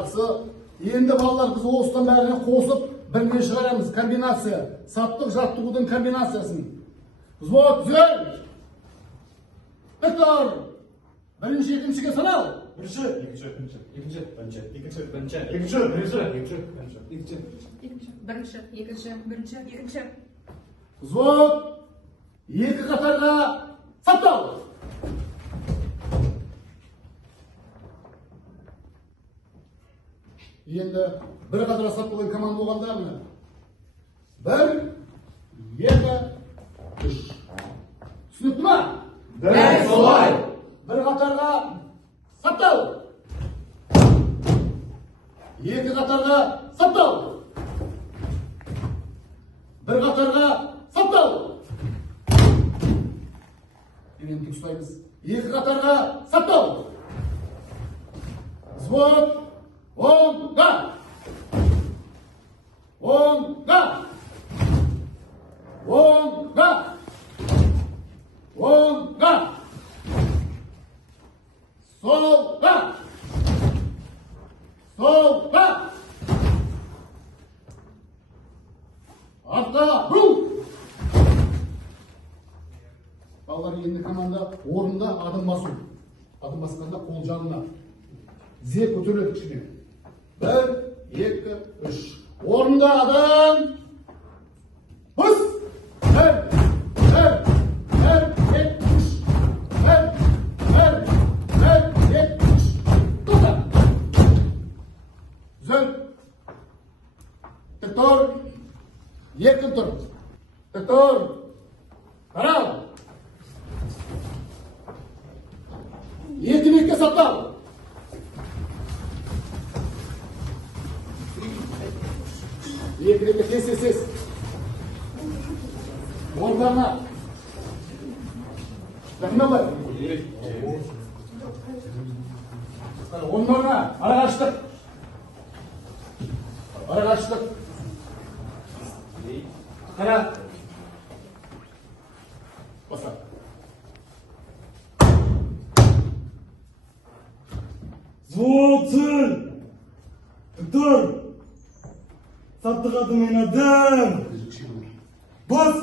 Жақсы. Енді балалар біз осыдан бәріне қосып бірге шығарамыз. Комбинация. Саптық жаттығудың комбинациясын. Взвод, түзел. Доктор. Бірінші, екіншіге санал. Бірінші, екінші, бірінші. Взвод. Екі қатарға саптау. Енді бір қатарға сапталған команда болғанда міне. 1, 2, 3. Түсінікті ма? Дәл солай. Bir қатарға саптау. Екі қатарға саптау. Bir қатарға саптау. Енді ұстаймыз. Екі қатарға саптау. Взвод. Онға. Онға. Онға. Онға. Solga! Solga! Arka! Bul! Балалар енді команда орында адым басу. Адым басқанда қол жанына. Зе көтеріледі кішкене. 1, 2, 3. Орында адым! Бус! 1, 2, 3. Doktor, еркін тұр. Doktor, қарау. Ертемекке саптау. Ертемекке тез. Орнына. Жақындамай. Орнына, араға аштық. Қара. Баса. Звуцын! Доктор! Саптық адым адам! Бос!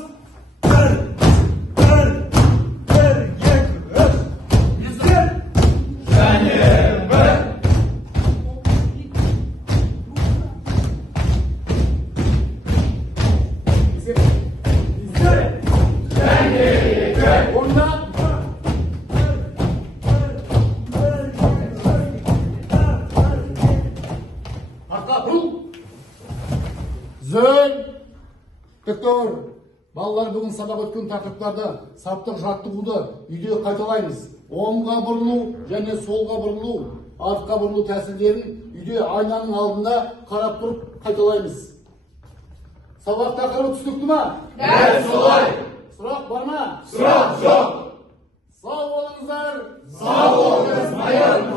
Доктор, балалар бүгін сабақ өткен тақырыптарды саптық жаттығуды үйде қайталаймыз. Оңға бұрылу және солға бұрылу, артқа бұрылу тәсілдерін үйде айнаның алдында қарап тұрып қайталаймыз. Сабақ тақырыбы түсінікті ма? Дәл солай. Сұрақ бар ма? Сұрақ жоқ. Сау болыңыздар. Сау болыңыз, майор.